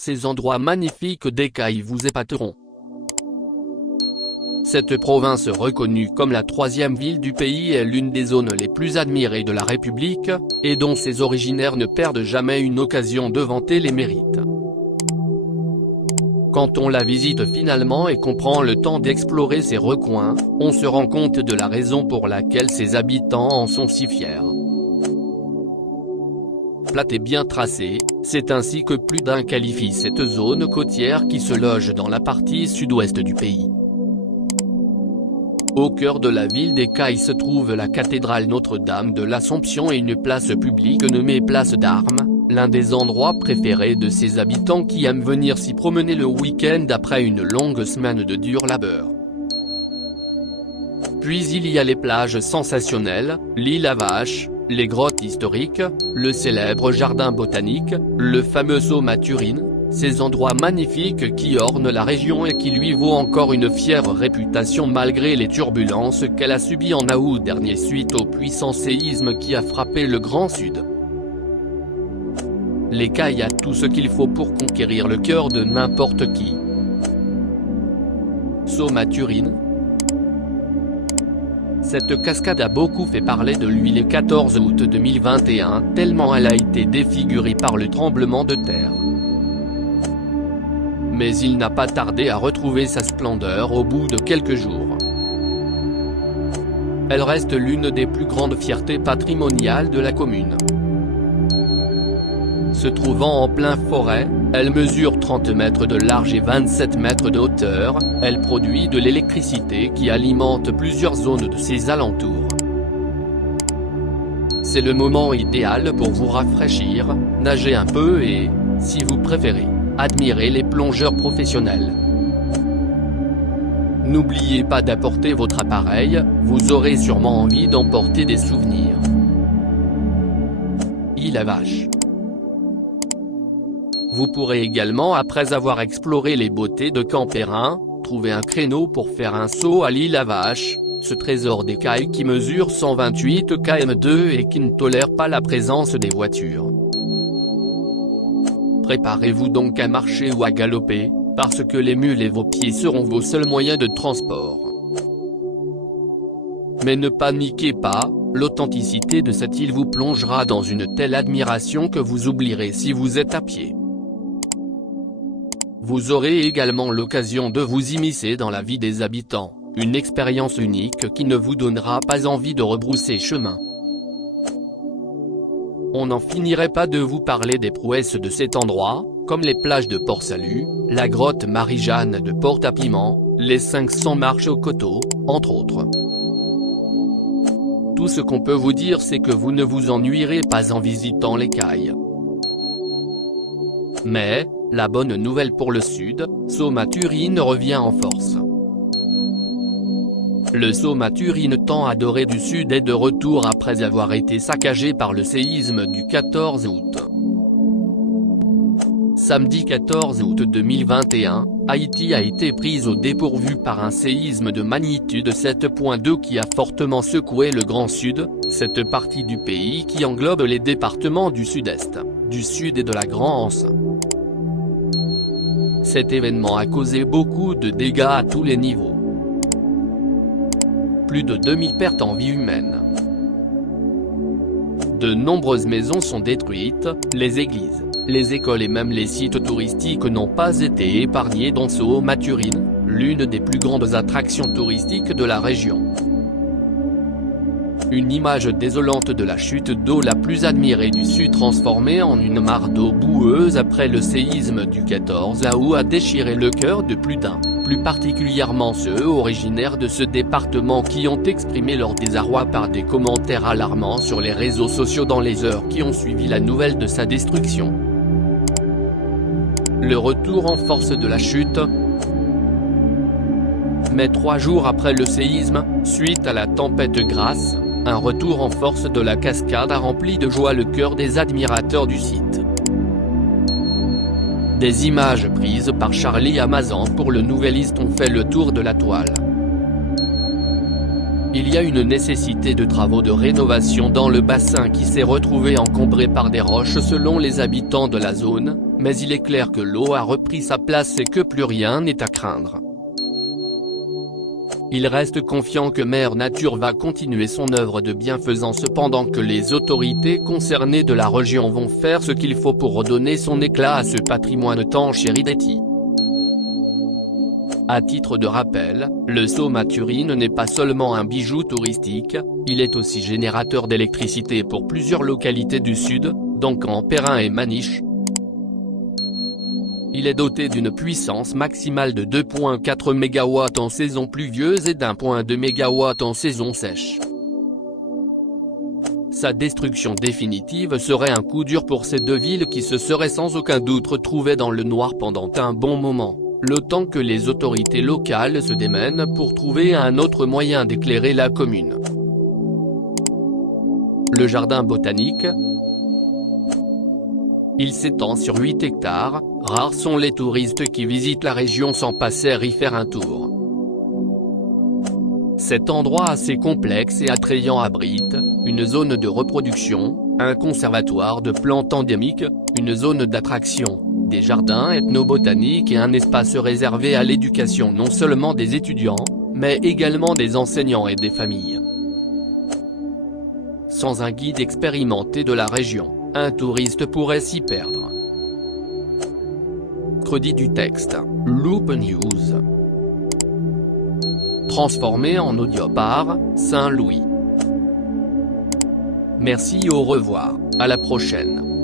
ces endroits magnifiques d'Écailles vous épateront. Cette province reconnue comme la troisième ville du pays est l'une des zones les plus admirées de la République, et dont ses originaires ne perdent jamais une occasion de vanter les mérites. Quand on la visite finalement et qu'on prend le temps d'explorer ses recoins, on se rend compte de la raison pour laquelle ses habitants en sont si fiers. Plate et bien tracée, c'est ainsi que plus d'un qualifie cette zone côtière qui se loge dans la partie sud-ouest du pays. Au cœur de la ville d'Écailles se trouve la cathédrale Notre-Dame de l'Assomption et une place publique nommée Place d'Armes, l'un des endroits préférés de ses habitants qui aiment venir s'y promener le week-end après une longue semaine de dur labeur. Puis il y a les plages sensationnelles, l'île à Vaches, les grottes historiques, le célèbre jardin botanique, le fameux saut Mathurine, ces endroits magnifiques qui ornent la région et qui lui vaut encore une fière réputation malgré les turbulences qu'elle a subies en août dernier suite au puissant séisme qui a frappé le Grand Sud. L'Écaille a tout ce qu'il faut pour conquérir le cœur de n'importe qui. Saut Mathurine. Cette cascade a beaucoup fait parler de lui le 14 août 2021 tellement elle a été défigurée par le tremblement de terre. Mais il n'a pas tardé à retrouver sa splendeur au bout de quelques jours. Elle reste l'une des plus grandes fiertés patrimoniales de la commune. Se trouvant en plein forêt, elle mesure 30 mètres de large et 27 mètres de hauteur, elle produit de l'électricité qui alimente plusieurs zones de ses alentours. C'est le moment idéal pour vous rafraîchir, nager un peu et, si vous préférez, admirer les plongeurs professionnels. N'oubliez pas d'apporter votre appareil, vous aurez sûrement envie d'emporter des souvenirs. Île à Vaches. Vous pourrez également, après avoir exploré les beautés de Campérin, trouver un créneau pour faire un saut à l'île à Vaches, ce trésor d'Écailles qui mesure 128 km2 et qui ne tolère pas la présence des voitures. Préparez-vous donc à marcher ou à galoper, parce que les mules et vos pieds seront vos seuls moyens de transport. Mais ne paniquez pas, l'authenticité de cette île vous plongera dans une telle admiration que vous oublierez si vous êtes à pied. Vous aurez également l'occasion de vous immiscer dans la vie des habitants, une expérience unique qui ne vous donnera pas envie de rebrousser chemin. On n'en finirait pas de vous parler des prouesses de cet endroit, comme les plages de Port-Salut, la grotte Marie-Jeanne de Port-à-Piment, les 500 marches au coteau, entre autres. Tout ce qu'on peut vous dire c'est que vous ne vous ennuierez pas en visitant l'Écaille. Mais, la bonne nouvelle pour le Sud, Saut Mathurine revient en force. Le Saut Mathurine tant adoré du Sud est de retour après avoir été saccagé par le séisme du 14 août. Samedi 14 août 2021, Haïti a été prise au dépourvu par un séisme de magnitude 7.2 qui a fortement secoué le Grand Sud, cette partie du pays qui englobe les départements du Sud-Est, du Sud et de la Grande-Anse. Cet événement a causé beaucoup de dégâts à tous les niveaux. Plus de 2000 pertes en vie humaine. De nombreuses maisons sont détruites, les églises, les écoles et même les sites touristiques n'ont pas été épargnés dont Saut Mathurine, l'une des plus grandes attractions touristiques de la région. Une image désolante de la chute d'eau la plus admirée du Sud transformée en une mare d'eau boueuse après le séisme du 14 août a déchiré le cœur de plus d'un, plus particulièrement ceux originaires de ce département qui ont exprimé leur désarroi par des commentaires alarmants sur les réseaux sociaux dans les heures qui ont suivi la nouvelle de sa destruction. Le retour en force de la chute. Mais 3 jours après le séisme, suite à la tempête Grace, un retour en force de la cascade a rempli de joie le cœur des admirateurs du site. Des images prises par Charlie Amazan pour le Nouvelliste ont fait le tour de la toile. Il y a une nécessité de travaux de rénovation dans le bassin qui s'est retrouvé encombré par des roches selon les habitants de la zone, mais il est clair que l'eau a repris sa place et que plus rien n'est à craindre. Il reste confiant que Mère Nature va continuer son œuvre de bienfaisance pendant que les autorités concernées de la région vont faire ce qu'il faut pour redonner son éclat à ce patrimoine tant chéri d'Haïti. À titre de rappel, le Saut Maturine n'est pas seulement un bijou touristique, il est aussi générateur d'électricité pour plusieurs localités du sud, dont Camp Perrin et Maniche. Il est doté d'une puissance maximale de 2,4 MW en saison pluvieuse et d'1,2 MW en saison sèche. Sa destruction définitive serait un coup dur pour ces deux villes qui se seraient sans aucun doute retrouvées dans le noir pendant un bon moment, le temps que les autorités locales se démènent pour trouver un autre moyen d'éclairer la commune. Le jardin botanique. Il s'étend sur 8 hectares, rares sont les touristes qui visitent la région sans passer y faire un tour. Cet endroit assez complexe et attrayant abrite une zone de reproduction, un conservatoire de plantes endémiques, une zone d'attraction, des jardins ethnobotaniques et un espace réservé à l'éducation non seulement des étudiants, mais également des enseignants et des familles. Sans un guide expérimenté de la région, un touriste pourrait s'y perdre. Crédit du texte, Loop News. Transformé en audio par Saint-Louis. Merci, au revoir, à la prochaine.